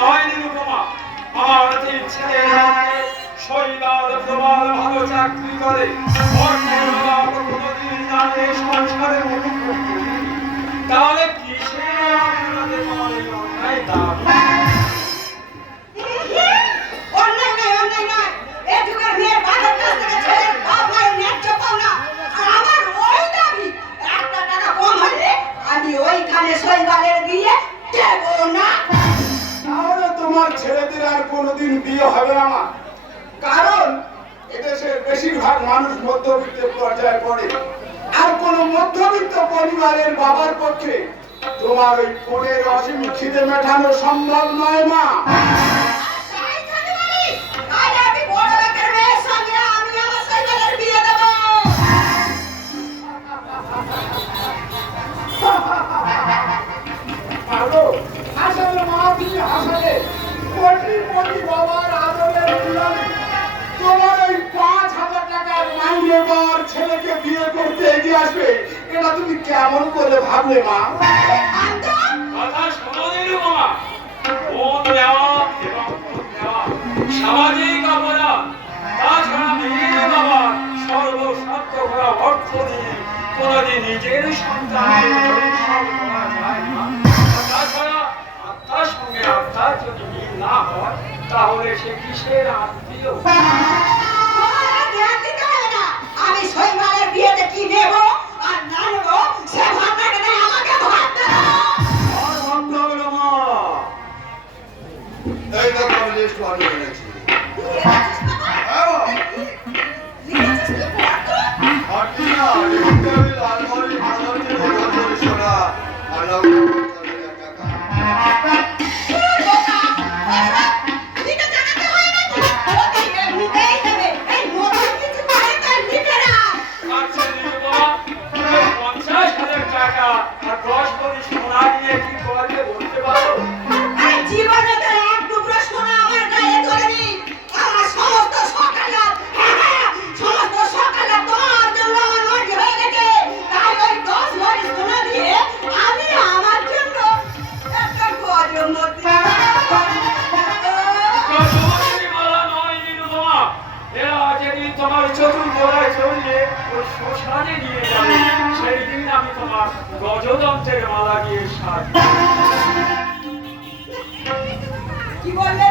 নয় নিরুপমা, আমার তিন ছেলে শৈবাল প্রবাল ভালো চাকরি করে, অর্থের অভাব কোনোদিন জানে সংসারে অনুভব করি। তাহলে কিসে আপনাদের মনে অন্যায় দাম? তোমার ছেলেদের আর কোনোদিন বিয়ে হবে না, কারণ এদেশের বেশিরভাগ মানুষ মধ্যবিত্ত পর্যায়ে পড়ে। আর কোন মধ্যবিত্ত পরিবারের বাবার পক্ষে তোমার ওই ফোনের অসীম খিদে মেটানো সম্ভব নয় মা। আসলে মা তুমি হাসালে কোটি বাবার আদরের তুলনায় তোমার ওই 5,000 টাকার মাইনে পাওয়ার ছেলেকে বিয়ে করতে এগিয়ে আসবে, এটা তুমি কেমন করে ভাবলে মা? কথা শোনো নিরুপমা, ফোন নেওয়া এবং ফোন নেওয়া সামাজিক অপরাধ। তাছাড়া মেয়ে বাবা সর্বস্বার্থ করা অর্থ দিয়ে কোনোদিন নিজের সন্তানের পরিশ্রম করা যায় না। তাছাড়া আত্মার সঙ্গে আত্মার যদি মিল না হয়, তাহলে সে কিসের আত্মীয়? আমি শৈবালের বিয়েতে কি নেব আর না নেব সে ভাবনাটা নেই, আমাকে ভাবতে আর ভাবতে হবে না মা। এই দেখো আমি লিস্ট বানিয়ে এনেছি। হাঁটি না, লিখতে হবে লালবাড়ি বাজার থেকে বাজারে সোনা আর টাকা। আচ্ছা নিরুপমা, 50,000 টাকা আর 10 ভরি সোনা নিয়ে কি করবে বলতে পারো? জীবনে তো এক টুকরো সোনা আমার গায়ে ধরেনি। আমার সমস্ত সকালাত সমস্ত সকালাত তোমার জন্য আমার নষ্ট হয়ে গেছে। তাই ওই 10 ভরি সোনা দিয়ে আমি আমার জন্য একটা গরম মতি কসুরি বলা নয় নিরুপমা, এরা যেদিন তোমার চতুর গোড়ায় চড়িয়ে ওই শ্মশানে নিয়ে যাবে, সেই দিন আমি তোমার গজযন্ত্রের মালা দিয়ে সাজ। কি বললে?